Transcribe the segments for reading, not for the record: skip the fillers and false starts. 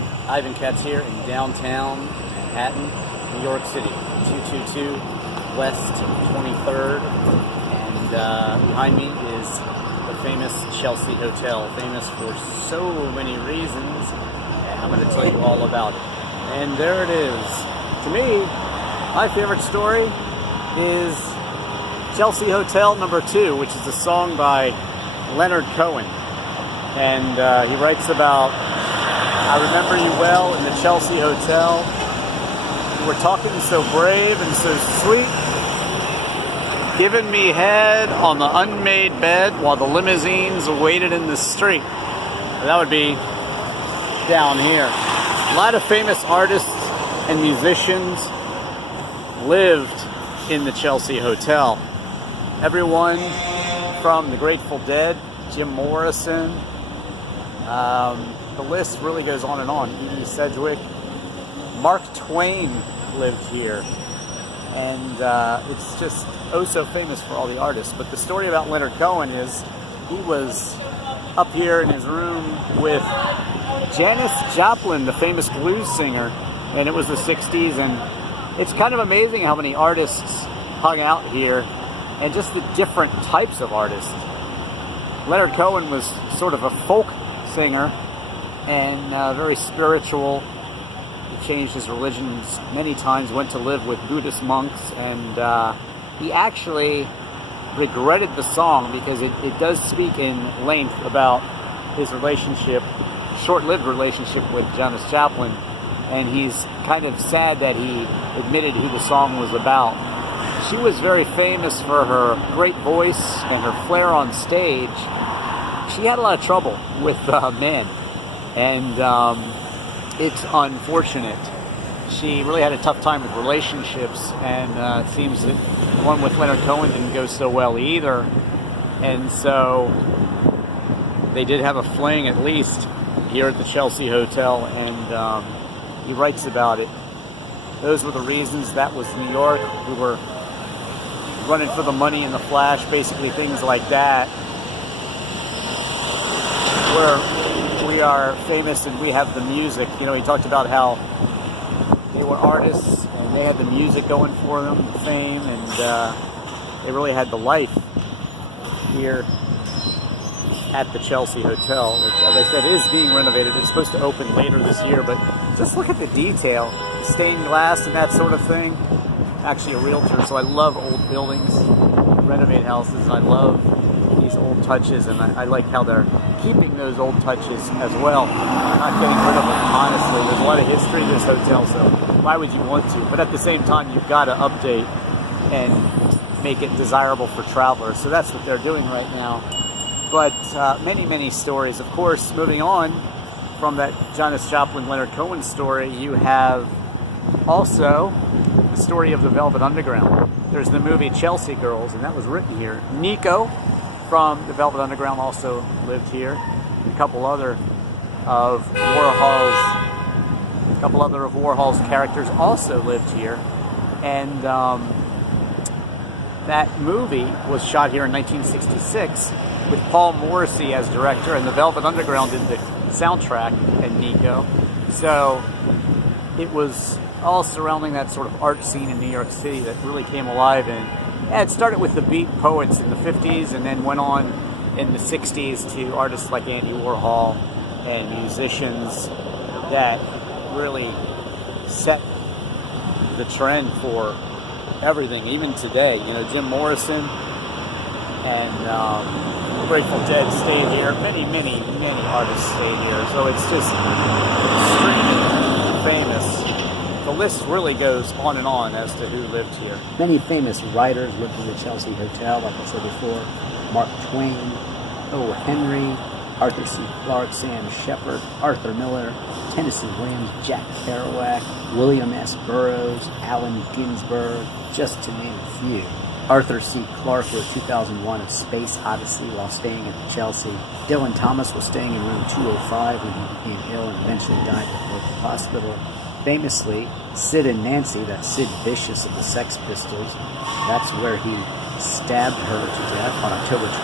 Katz here in downtown Manhattan, New York City, 222 West 23rd, and behind me is the famous Chelsea Hotel, famous for so many reasons, and I'm going to tell you all about it. And there it is. To me, my favorite story is Chelsea Hotel number 2, which is a song by Leonard Cohen, and he writes about, I remember you well in the Chelsea Hotel. You were talking so brave and so sweet, giving me head on the unmade bed while the limousines waited in the street. That would be down here. A lot of famous artists and musicians lived in the Chelsea Hotel. Everyone from the Grateful Dead, Jim Morrison, the list really goes on and on. Edie Sedgwick, Mark Twain lived here, and it's just oh so famous for all the artists. But the story about Leonard Cohen is he was up here in his room with Janis Joplin, the famous blues singer, and it was the 60s, and it's kind of amazing how many artists hung out here and just the different types of artists. Leonard Cohen was sort of a folk singer and very spiritual. He changed his religions many times, went to live with Buddhist monks, and he actually regretted the song because it does speak in length about his relationship, short-lived relationship with Janis Joplin, and he's kind of sad that he admitted who the song was about. She was very famous for her great voice and her flair on stage. She had a lot of trouble with men, and it's unfortunate. She really had a tough time with relationships, and it seems that one with Leonard Cohen didn't go so well either. And so they did have a fling, at least here at the Chelsea Hotel, and he writes about it. Those were the reasons. That was New York. We were running for the money and the flash, basically things like that, where we are famous and we have the music. You know, he talked about how they were artists and they had the music going for them, the fame, and they really had the life here at the Chelsea Hotel, which, as I said, is being renovated. It's supposed to open later this year, but just look at the detail, stained glass and that sort of thing. Actually a realtor, so I love old buildings, renovate houses, and I love these old touches, and I like how they're keeping those old touches as well, not getting rid of them. Honestly, there's a lot of history to this hotel, so why would you want to? But at the same time, you've got to update and make it desirable for travelers, so that's what they're doing right now. But many stories. Of course, moving on from that Janis Joplin, Leonard Cohen story, you have also the story of the Velvet Underground. There's the movie Chelsea Girls, and that was written here. Nico from the Velvet Underground also lived here. And a couple other of Warhol's characters also lived here. And that movie was shot here in 1966 with Paul Morrison as director, and the Velvet Underground did the soundtrack, and Nico. So it was all surrounding that sort of art scene in New York City that really came alive. And it started with the beat poets in the 50s and then went on in the 60s to artists like Andy Warhol and musicians that really set the trend for everything, even today. You know, Jim Morrison and Grateful Dead stayed here. Many artists stayed here. So it's just extremely famous. The list really goes on and on as to who lived here. Many famous writers lived in the Chelsea Hotel, like I said before. Mark Twain, O. Henry, Arthur C. Clarke, Sam Shepard, Arthur Miller, Tennessee Williams, Jack Kerouac, William S. Burroughs, Allen Ginsberg, just to name a few. Arthur C. Clarke wrote 2001 A Space Odyssey while staying at the Chelsea. Dylan Thomas was staying in room 205 when he became ill and eventually died at the hospital. Famously, Sid and Nancy, that Sid Vicious of the Sex Pistols, that's where he stabbed her to death on October 12,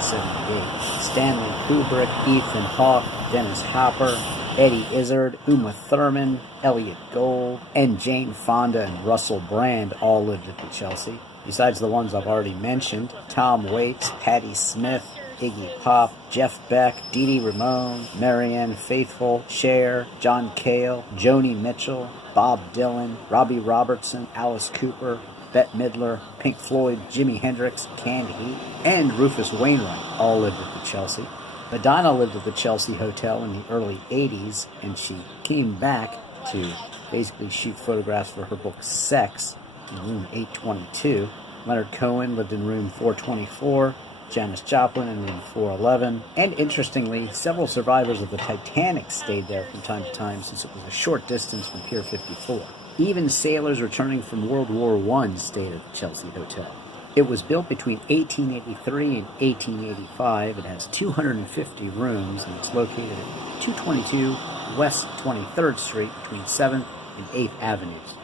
1978. Stanley Kubrick, Ethan Hawke, Dennis Hopper, Eddie Izzard, Uma Thurman, Elliot Gould, and Jane Fonda and Russell Brand all lived at the Chelsea. Besides the ones I've already mentioned, Tom Waits, Patti Smith, Iggy Pop, Jeff Beck, Dee Dee Ramone, Marianne Faithfull, Cher, John Cale, Joni Mitchell, Bob Dylan, Robbie Robertson, Alice Cooper, Bette Midler, Pink Floyd, Jimi Hendrix, Canned Heat, and Rufus Wainwright all lived at the Chelsea. Madonna lived at the Chelsea Hotel in the early 80s, and she came back to basically shoot photographs for her book Sex in room 822. Leonard Cohen lived in room 424, Janis Joplin in room 411, and interestingly, several survivors of the Titanic stayed there from time to time since it was a short distance from Pier 54. Even sailors returning from World War I stayed at the Chelsea Hotel. It was built between 1883 and 1885. It has 250 rooms, and it's located at 222 West 23rd Street between 7th and 8th Avenues.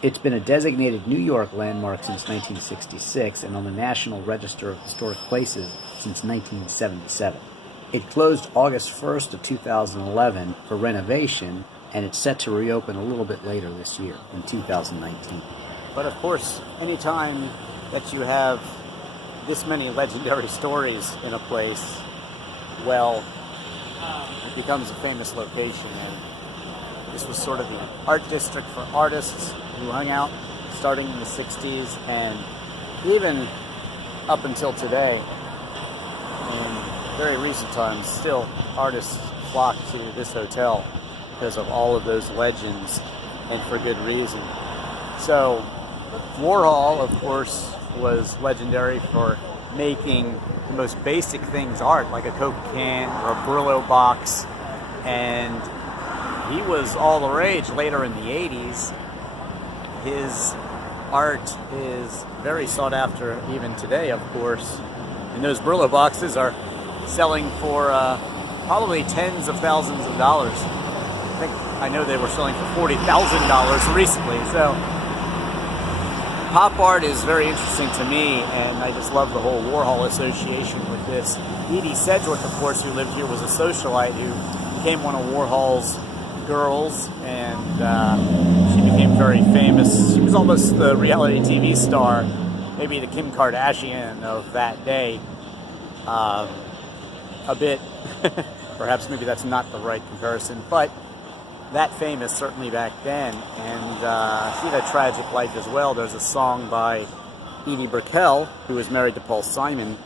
It's been a designated New York landmark since 1966 and on the National Register of Historic Places since 1977. It closed August 1st of 2011 for renovation, and it's set to reopen a little bit later this year, in 2019. But of course, anytime that you have this many legendary stories in a place, well, it becomes a famous location. And this was sort of the art district for artists who hung out starting in the 60s, and even up until today, in very recent times, still artists flock to this hotel because of all of those legends, and for good reason. So Warhol, of course, was legendary for making the most basic things art, like a Coke can or a Brillo box, and he was all the rage later in the 80s. His art is very sought after even today, of course, and those Brillo boxes are selling for probably tens of thousands of dollars. I know they were selling for $40,000 recently. So pop art is very interesting to me, and I just love the whole Warhol association with this. Edie Sedgwick, of course, who lived here, was a socialite who became one of Warhol's girls, and she became very famous. She was almost the reality TV star, maybe the Kim Kardashian of that day. A bit, perhaps maybe that's not the right comparison, but that famous certainly back then. And she had a tragic life as well. There's a song by Edie Brickell, who was married to Paul Simon,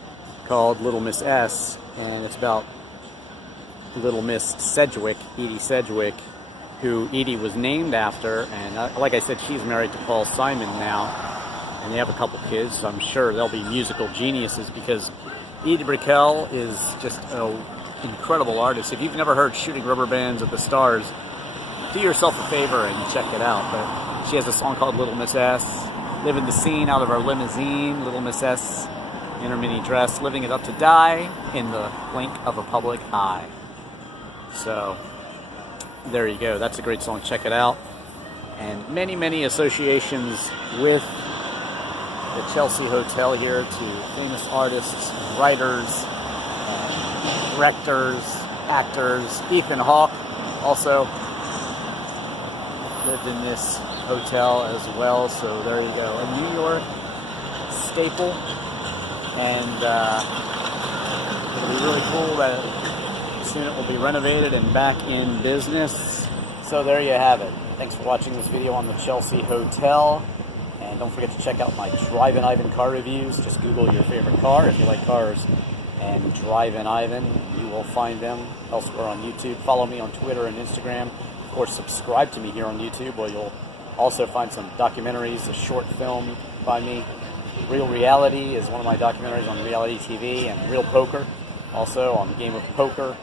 called Little Miss S, and it's about Little Miss Sedgwick, Edie Sedgwick, who Edie was named after. And like I said, she's married to Paul Simon now, and they have a couple kids, so I'm sure they'll be musical geniuses, because Edie Brickell is just an incredible artist. If you've never heard Shooting Rubber Bands at the Stars, do yourself a favor and check it out. But she has a song called Little Miss S, living the scene out of her limousine, Little Miss S in her mini dress, living it up to die in the blink of a public eye. So there you go. That's a great song. Check it out. And many, many associations with the Chelsea Hotel here to famous artists, writers, directors, actors. Ethan Hawke also lived in this hotel as well, so there you go. A New York staple, and it'll be really cool that soon it will be renovated and back in business. So there you have it. Thanks for watching this video on the Chelsea Hotel, and don't forget to check out my Drivin' Ivan car reviews. Just Google your favorite car if you like cars, and Drivin' Ivan. You will find them elsewhere on YouTube. Follow me on Twitter and Instagram. Of course, subscribe to me here on YouTube, where you'll also find some documentaries, a short film by me. Real Reality is one of my documentaries on reality TV, and Real Poker, also on the game of poker.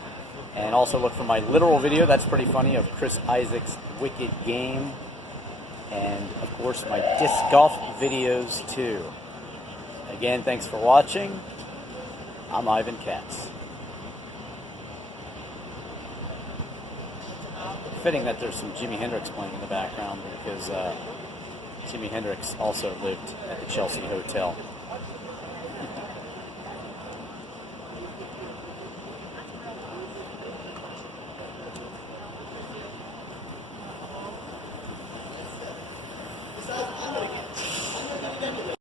And also look for my literal video, that's pretty funny, of Chris Isaac's Wicked Game. And of course, my disc golf videos too. Again, thanks for watching. I'm Ivan Katz. Fitting that there's some Jimi Hendrix playing in the background, because Jimi Hendrix also lived at the Chelsea Hotel.